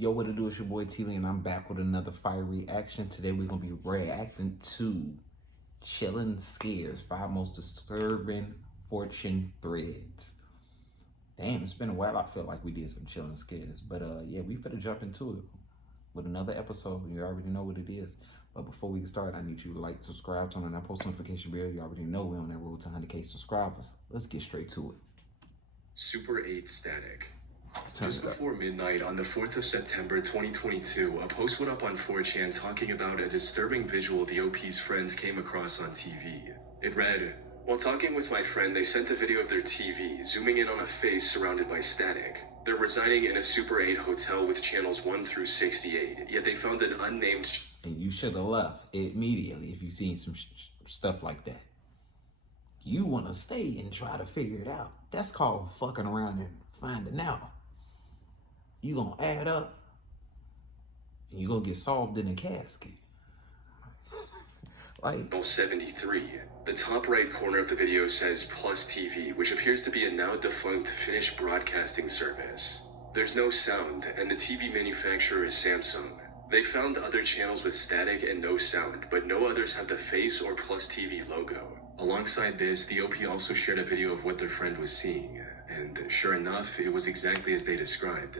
Yo, what it do? It's your boy T-Lee, and I'm back with another fire reaction. Today we're gonna be reacting to Chillin' Scares, 5 most disturbing fortune threads. Damn, it's been a while. I feel like we did some Chillin' Scares, but yeah, we finna jump into it with another episode. You already know what it is. But before we start, I need you to like, subscribe, turn on that post notification bell. You already know we're on that road to 100K subscribers. Let's get straight to it. Super 8 static. Just before midnight on the 4th of September 2022, a post went up on 4chan talking about a disturbing visual the OP's friends came across on TV. It read, "While talking with my friend, they sent a video of their TV, zooming in on a face surrounded by static. They're residing in a Super 8 hotel with channels 1 through 68, yet they found an unnamed..." And you should have left immediately if you've seen some stuff like that. You want to stay and try to figure it out. That's called fucking around and finding out. You gonna add up and you gonna get solved in a casket. Like 73. The top right corner of the video says Plus TV, which appears to be a now defunct Finnish broadcasting service. There's no sound, and the TV manufacturer is Samsung. They found other channels with static and no sound, but no others have the face or Plus TV logo. Alongside this, the OP also shared a video of what their friend was seeing, and sure enough, it was exactly as they described.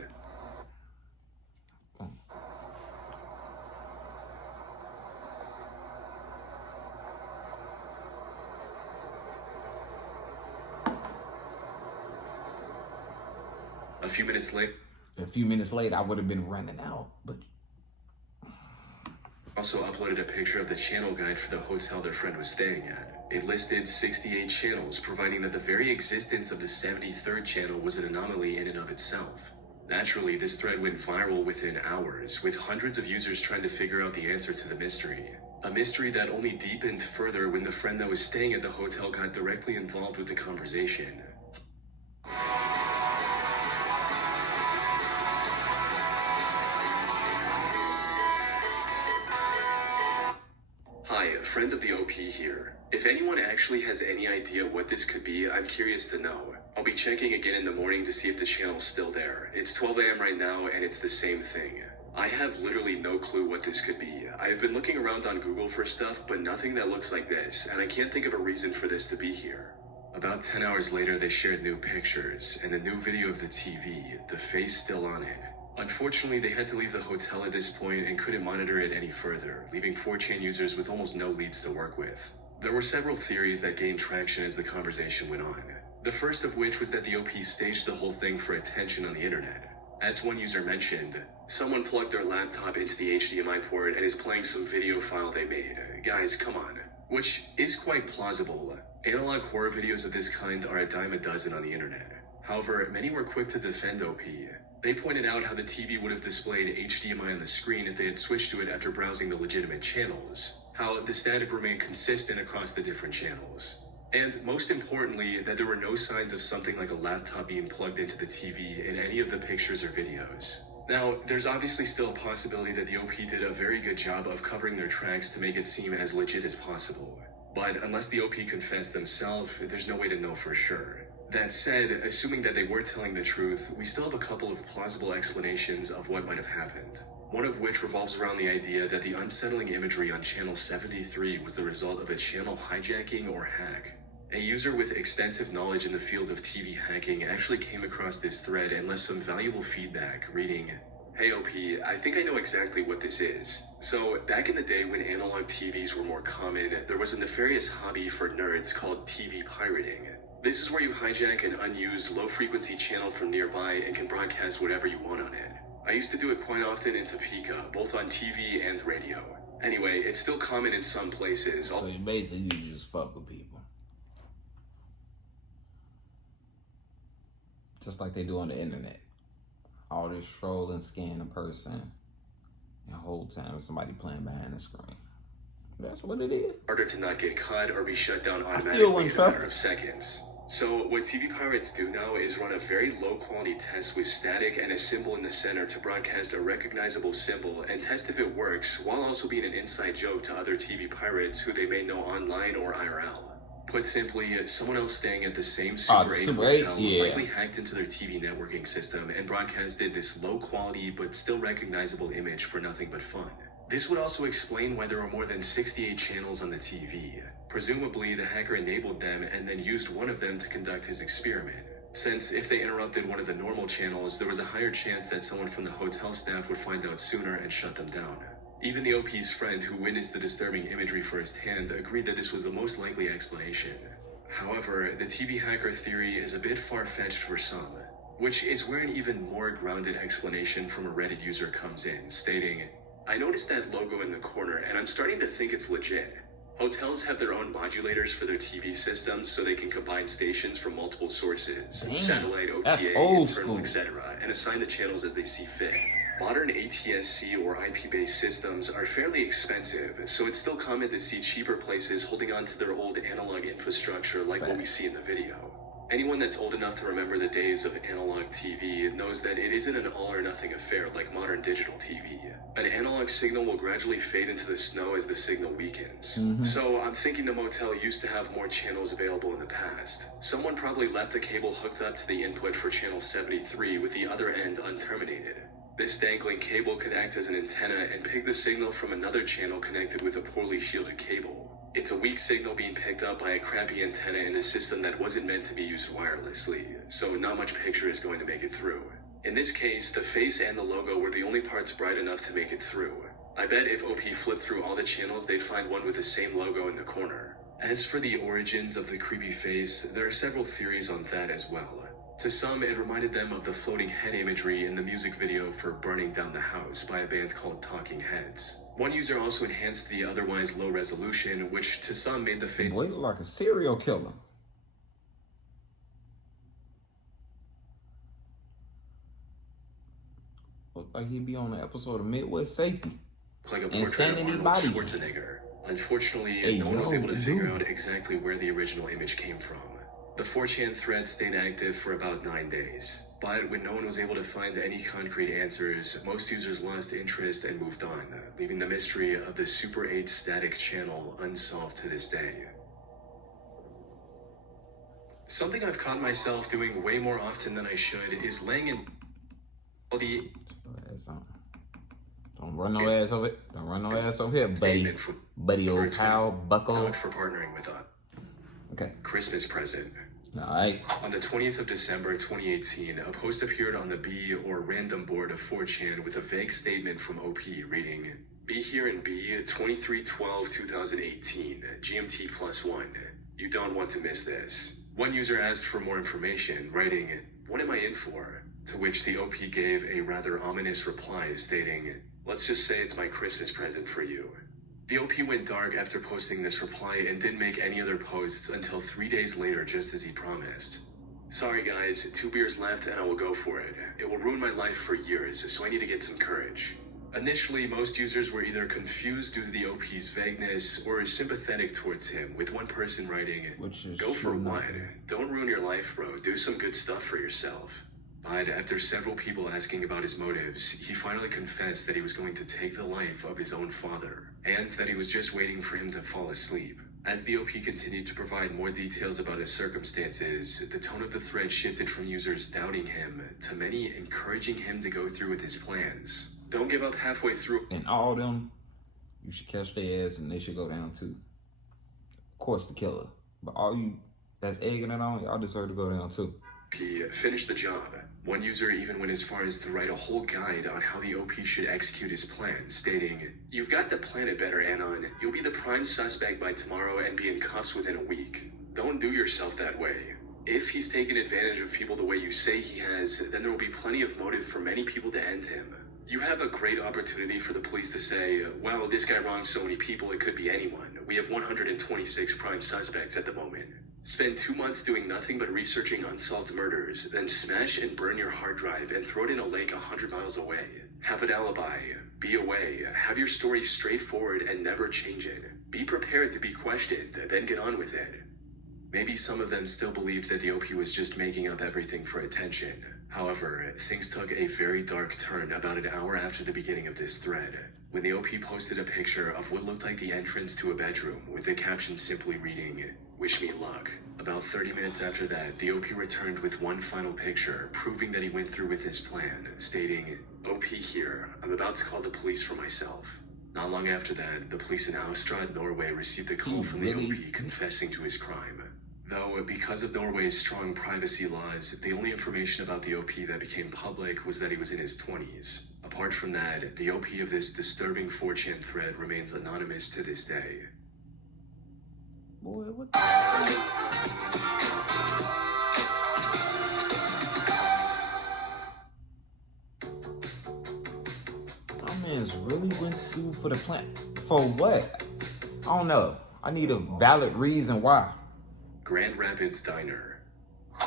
A few minutes later, I would have been running out, but also uploaded a picture of the channel guide for the hotel their friend was staying at. It listed 68 channels, providing that the very existence of the 73rd channel was an anomaly in and of itself. Naturally, this thread went viral within hours, with hundreds of users trying to figure out the answer to the mystery. A mystery that only deepened further when the friend that was staying at the hotel got directly involved with the conversation. Hi, a friend of the OP here. If anyone actually has any idea what this could be, I'm curious to know. I'll be checking again in the morning to see if the channel's still there. It's 12 a.m. right now and it's the same thing. I have literally no clue what this could be. I've been looking around on Google for stuff, but nothing that looks like this, and I can't think of a reason for this to be here. About 10 hours later, they shared new pictures and a new video of the TV, the face still on it. Unfortunately, they had to leave the hotel at this point and couldn't monitor it any further, leaving 4chan users with almost no leads to work with. There were several theories that gained traction as the conversation went on. The first of which was that the OP staged the whole thing for attention on the internet. As one user mentioned, someone plugged their laptop into the HDMI port and is playing some video file they made. Guys, come on. Which is quite plausible. Analog horror videos of this kind are a dime a dozen on the internet. However, many were quick to defend OP. They pointed out how the TV would have displayed HDMI on the screen if they had switched to it after browsing the legitimate channels, how the static remained consistent across the different channels, and most importantly, that there were no signs of something like a laptop being plugged into the TV in any of the pictures or videos. Now, there's obviously still a possibility that the OP did a very good job of covering their tracks to make it seem as legit as possible, but unless the OP confessed themselves, there's no way to know for sure. That said, assuming that they were telling the truth, we still have a couple of plausible explanations of what might have happened. One of which revolves around the idea that the unsettling imagery on channel 73 was the result of a channel hijacking or hack. A user with extensive knowledge in the field of TV hacking actually came across this thread and left some valuable feedback, reading, "Hey OP, I think I know exactly what this is. So, back in the day when analog TVs were more common, there was a nefarious hobby for nerds called TV pirating. This is where you hijack an unused low-frequency channel from nearby and can broadcast whatever you want on it. I used to do it quite often in Topeka, both on TV and radio. Anyway, it's still common in some places." So basically you just fuck with people. Just like they do on the internet. All this troll and scan a person, and the whole time somebody playing behind the screen. That's what it is. Harder to not get caught or be shut down automatically in a matter of seconds. So what TV pirates do now is run a very low quality test with static and a symbol in the center to broadcast a recognizable symbol and test if it works, while also being an inside joke to other TV pirates who they may know online or IRL. Put simply, someone else staying at the same Super 8 hotel likely hacked into their TV networking system and broadcasted this low-quality but still recognizable image for nothing but fun. This would also explain why there were more than 68 channels on the TV. Presumably, the hacker enabled them and then used one of them to conduct his experiment. Since if they interrupted one of the normal channels, there was a higher chance that someone from the hotel staff would find out sooner and shut them down. Even the OP's friend, who witnessed the disturbing imagery firsthand, agreed that this was the most likely explanation. However, the TV hacker theory is a bit far-fetched for some, which is where an even more grounded explanation from a Reddit user comes in, stating, "I noticed that logo in the corner, and I'm starting to think it's legit. Hotels have their own modulators for their TV systems so they can combine stations from multiple sources, satellite, OTA, internal, etc., and assign the channels as they see fit. Modern ATSC or IP-based systems are fairly expensive, so it's still common to see cheaper places holding on to their old analog infrastructure like what we see in the video. Anyone that's old enough to remember the days of analog TV knows that it isn't an all-or-nothing affair like modern digital TV. An analog signal will gradually fade into the snow as the signal weakens. So I'm thinking the motel used to have more channels available in the past. Someone probably left the cable hooked up to the input for channel 73 with the other end unterminated. This dangling cable could act as an antenna and pick the signal from another channel connected with a poorly shielded cable. It's a weak signal being picked up by a crappy antenna in a system that wasn't meant to be used wirelessly, so not much picture is going to make it through. In this case, the face and the logo were the only parts bright enough to make it through. I bet if OP flipped through all the channels, they'd find one with the same logo in the corner." As for the origins of the creepy face, there are several theories on that as well. To some, it reminded them of the floating head imagery in the music video for Burning Down the House by a band called Talking Heads. One user also enhanced the otherwise low resolution, which to some made the face look like a serial killer. Look like he'd be on an episode of Midwest Safety. Like a portrait of Arnold Schwarzenegger. Unfortunately, no one was able to figure out exactly where the original image came from. The 4chan thread stayed active for about 9 days, but when no one was able to find any concrete answers, most users lost interest and moved on, leaving the mystery of the Super 8 static channel unsolved to this day. Something I've caught myself doing way more often than I should is laying in the... Don't run no ass over it. Don't run no ass over here, buddy. Buddy old pal, bucko. Thanks for partnering with us. Okay. Christmas present. Alright. On the 20th of December 2018, a post appeared on the B or random board of 4chan with a vague statement from OP reading, "Be here in B 23/12/2018, GMT +1. You don't want to miss this." One user asked for more information, writing, "What am I in for?" To which the OP gave a rather ominous reply stating, "Let's just say it's my Christmas present for you." The OP went dark after posting this reply and didn't make any other posts until 3 days later, just as he promised. "Sorry guys, 2 beers left and I will go for it. It will ruin my life for years, so I need to get some courage." Initially, most users were either confused due to the OP's vagueness or sympathetic towards him, with one person writing, "Go for what? Don't ruin your life, bro. Do some good stuff for yourself." But after several people asking about his motives, he finally confessed that he was going to take the life of his own father, and that he was just waiting for him to fall asleep. As the OP continued to provide more details about his circumstances, the tone of the thread shifted from users doubting him to many encouraging him to go through with his plans. Don't give up halfway through. And all them, you should catch their ass and they should go down too. Of course, the killer. But all you that's egging it on, y'all deserve to go down too. He finished the job. One user even went as far as to write a whole guide on how the OP should execute his plan, stating, "You've got to plan it better, Anon. You'll be the prime suspect by tomorrow and be in cuffs within a week. Don't do yourself that way. If he's taken advantage of people the way you say he has, then there will be plenty of motive for many people to end him. You have a great opportunity for the police to say, well, this guy wronged so many people, it could be anyone. We have 126 prime suspects at the moment. Spend 2 months doing nothing but researching unsolved murders, then smash and burn your hard drive and throw it in a lake 100 miles away. Have an alibi. Be away. Have your story straightforward and never change it. Be prepared to be questioned, then get on with it." Maybe some of them still believed that the OP was just making up everything for attention, However, things took a very dark turn about an hour after the beginning of this thread, when the OP posted a picture of what looked like the entrance to a bedroom with the caption simply reading, "Wish me luck." About 30 minutes after that, the OP returned with one final picture, proving that he went through with his plan, stating, "OP here, I'm about to call the police for myself." Not long after that, the police in Austrad, Norway received a call from the OP confessing to his crime. Though, because of Norway's strong privacy laws, the only information about the OP that became public was that he was in his 20s. Apart from that, the OP of this disturbing 4chan thread remains anonymous to this day. Boy, what the My man's really went through for the plan. For what? I don't know. I need a valid reason why. Grand Rapids Diner.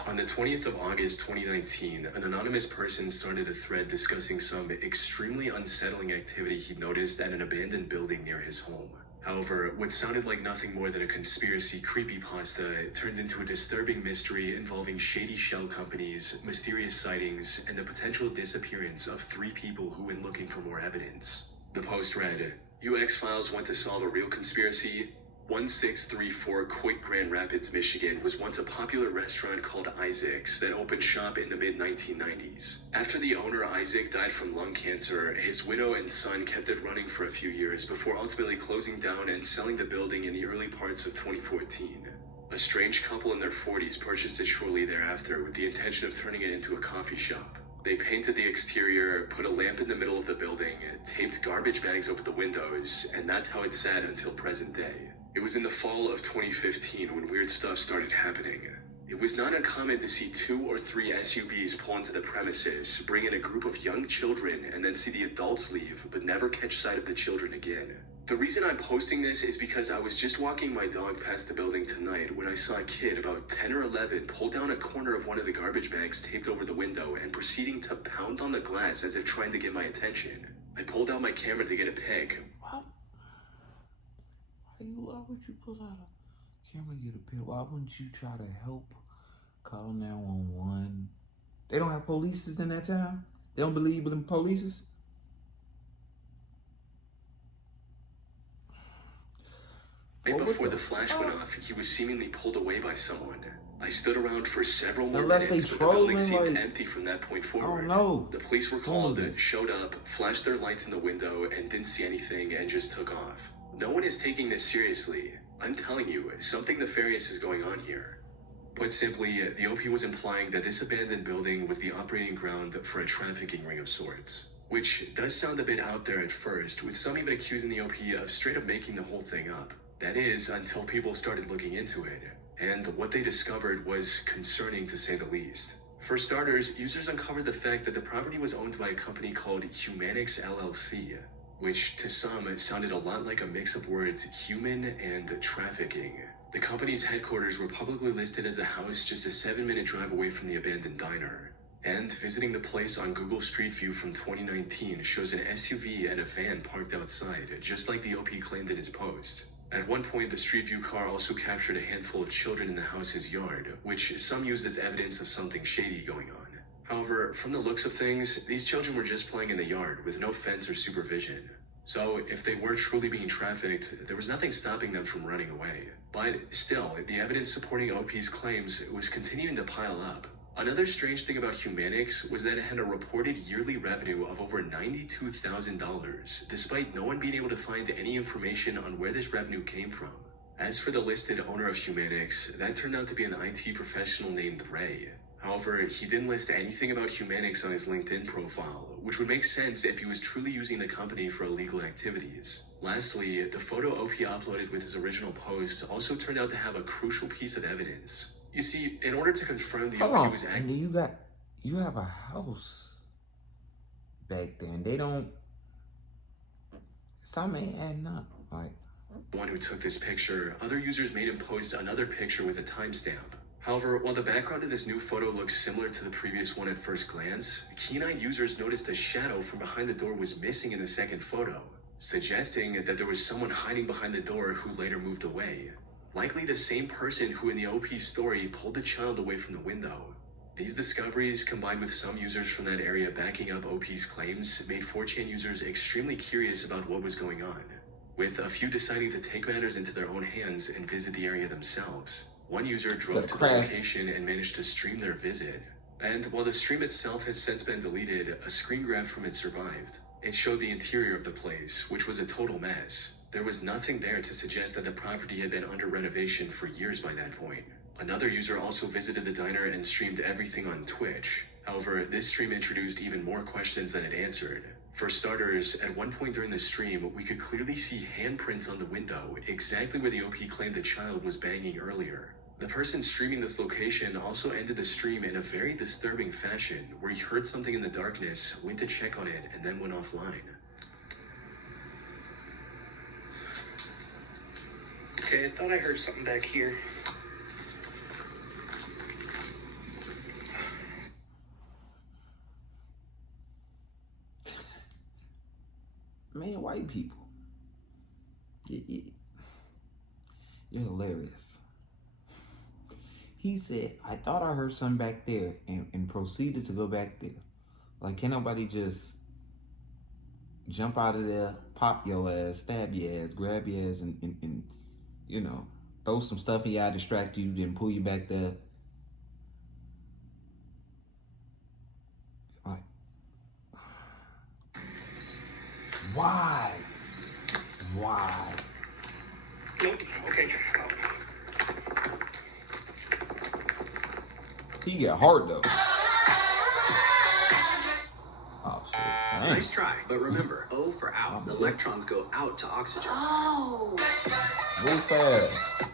On the 20th of August 2019, an anonymous person started a thread discussing some extremely unsettling activity he noticed at an abandoned building near his home. However, what sounded like nothing more than a conspiracy creepypasta turned into a disturbing mystery involving shady shell companies, mysterious sightings, and the potential disappearance of 3 people who went looking for more evidence. The post read, "You X-Files want to solve a real conspiracy? 1634 Quick, Grand Rapids, Michigan was once a popular restaurant called Isaac's that opened shop in the mid-1990s. After the owner Isaac died from lung cancer, his widow and son kept it running for a few years before ultimately closing down and selling the building in the early parts of 2014. A strange couple in their 40s purchased it shortly thereafter with the intention of turning it into a coffee shop. They painted the exterior, put a lamp in the middle of the building, taped garbage bags over the windows, and that's how it sat until present day. It was in the fall of 2015 when weird stuff started happening. It was not uncommon to see 2 or 3 SUVs pull into the premises, bring in a group of young children, and then see the adults leave, but never catch sight of the children again. The reason I'm posting this is because I was just walking my dog past the building tonight when I saw a kid about 10 or 11 pull down a corner of one of the garbage bags taped over the window and proceeding to pound on the glass as if trying to get my attention. I pulled out my camera to get a pic. Why would you pull out a camera and get a pill? Why wouldn't you try to help? Call 911. They don't have polices in that town? They don't believe in polices? Right before the flash went off, he was seemingly pulled away by someone. I stood around for several more Unless minutes, they but the building trolling, seemed like, empty from that point I forward. don't know. The police were When called, was this? showed up, flashed their lights in the window, and didn't see anything and just took off. No one is taking this seriously. I'm telling you, something nefarious is going on here. Put simply, the OP was implying that this abandoned building was the operating ground for a trafficking ring of sorts. Which does sound a bit out there at first, with some even accusing the OP of straight up making the whole thing up. That is, until people started looking into it. And what they discovered was concerning to say the least. For starters, users uncovered the fact that the property was owned by a company called Humanix LLC, which to some sounded a lot like a mix of words human and trafficking. The company's headquarters were publicly listed as a house just a 7-minute drive away from the abandoned diner. And visiting the place on Google Street View from 2019 shows an SUV and a van parked outside, just like the OP claimed in his post. At one point, the Street View car also captured a handful of children in the house's yard, which some used as evidence of something shady going on. However, from the looks of things, these children were just playing in the yard with no fence or supervision. So, if they were truly being trafficked, there was nothing stopping them from running away. But still, the evidence supporting OP's claims was continuing to pile up. Another strange thing about Humanix was that it had a reported yearly revenue of over $92,000, despite no one being able to find any information on where this revenue came from. As for the listed owner of Humanix, that turned out to be an IT professional named Ray. However, he didn't list anything about Humanix on his LinkedIn profile, which would make sense if he was truly using the company for illegal activities. Lastly, the photo OP uploaded with his original post also turned out to have a crucial piece of evidence. You see, in order to confirm the OP was and then you have a house back there, and they don't. Something ain't adding up. Like, one who took this picture, other users made him post another picture with a timestamp. However, while the background of this new photo looks similar to the previous one at first glance, keen-eyed users noticed a shadow from behind the door was missing in the second photo, suggesting that there was someone hiding behind the door who later moved away. Likely the same person who in the OP story pulled the child away from the window. These discoveries, combined with some users from that area backing up OP's claims, made 4chan users extremely curious about what was going on, with a few deciding to take matters into their own hands and visit the area themselves. One user drove to the location and managed to stream their visit. And while the stream itself has since been deleted, a screen grab from it survived. It showed the interior of the place, which was a total mess. There was nothing there to suggest that the property had been under renovation for years by that point. Another user also visited the diner and streamed everything on Twitch. However, this stream introduced even more questions than it answered. For starters, at one point during the stream, we could clearly see handprints on the window, exactly where the OP claimed the child was banging earlier. The person streaming this location also ended the stream in a very disturbing fashion, where he heard something in the darkness, went to check on it, and then went offline. Okay, I thought I heard something back here. Man, white people. You're hilarious. He said, I thought I heard something back there, and proceeded to go back there. Like, can't nobody just jump out of there, pop your ass, stab your ass, grab your ass, and you know, throw some stuff in your eye, distract you, then pull you back there. Like, why? Why? Nope. Okay. He get hard though. Oh shit. Dang. Nice try, but remember, O for out. Electrons go out to oxygen. Move fast.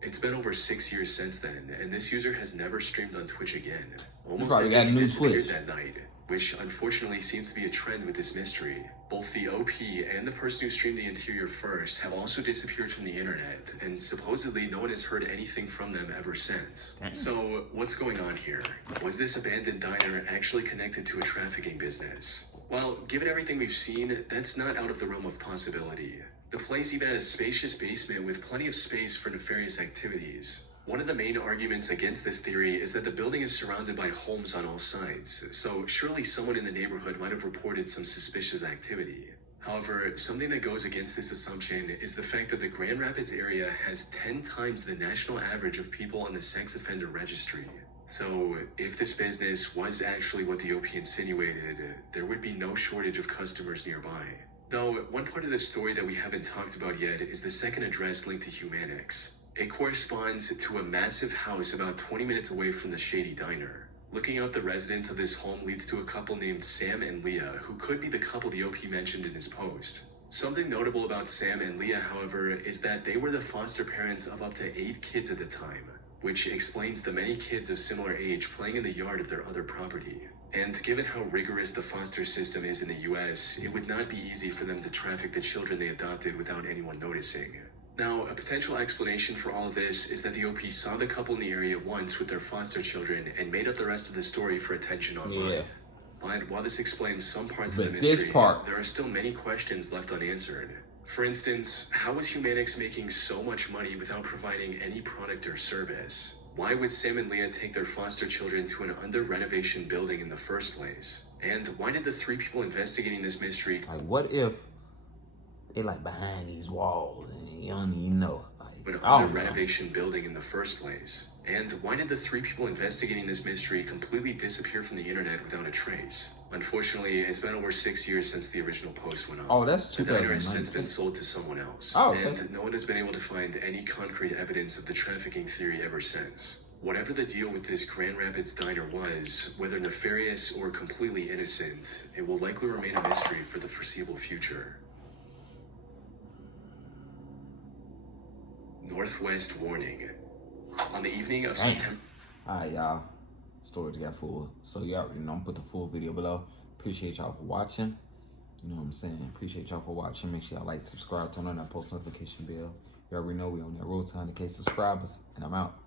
It's been over 6 years since then, and this user has never streamed on Twitch again. Probably Almost as got if a he new disappeared Twitch. that night, which unfortunately seems to be a trend with this mystery. Both the OP and the person who streamed the interior first have also disappeared from the internet, and supposedly no one has heard anything from them ever since. So, what's going on here? Was this abandoned diner actually connected to a trafficking business? Well, given everything we've seen, that's not out of the realm of possibility. The place even had a spacious basement with plenty of space for nefarious activities. One of the main arguments against this theory is that the building is surrounded by homes on all sides, so surely someone in the neighborhood might have reported some suspicious activity. However, something that goes against this assumption is the fact that the Grand Rapids area has 10 times the national average of people on the sex offender registry. So, if this business was actually what the OP insinuated, there would be no shortage of customers nearby. Though, one part of the story that we haven't talked about yet is the second address linked to Humanix. It corresponds to a massive house about 20 minutes away from the shady diner. Looking up the residence of this home leads to a couple named Sam and Leah, who could be the couple the OP mentioned in his post. Something notable about Sam and Leah, however, is that they were the foster parents of up to 8 kids at the time, which explains the many kids of similar age playing in the yard of their other property. And given how rigorous the foster system is in the US, it would not be easy for them to traffic the children they adopted without anyone noticing. Now, a potential explanation for all of this is that the OP saw the couple in the area once with their foster children and made up the rest of the story for attention online. Yeah. But while this explains some parts But of the this mystery, part- there are still many questions left unanswered. For instance, how was Humanix making so much money without providing any product or service? Why would Sam and Leah take their foster children to an under-renovation building in the first place? And why did the 3 people investigating this mystery Like, what if they like behind these walls and you don't even know? Like, an I don't know. under-renovation building in the first place? And why did the 3 people investigating this mystery completely disappear from the internet without a trace? Unfortunately, it's been over 6 years since the original post went up. Oh, that's The diner has since 2019. been sold to someone else. Oh, okay. And no one has been able to find any concrete evidence of the trafficking theory ever since. Whatever the deal with this Grand Rapids diner was, whether nefarious or completely innocent, it will likely remain a mystery for the foreseeable future. Northwest warning. On the evening of Damn. September... Alright, y'all. Storage got full. So y'all already know I'm gonna put the full video below. Appreciate y'all for watching. You know what I'm saying? Appreciate y'all for watching. Make sure y'all like, subscribe, turn on that post notification bell. You already know we on that road to 100K subscribers. And I'm out.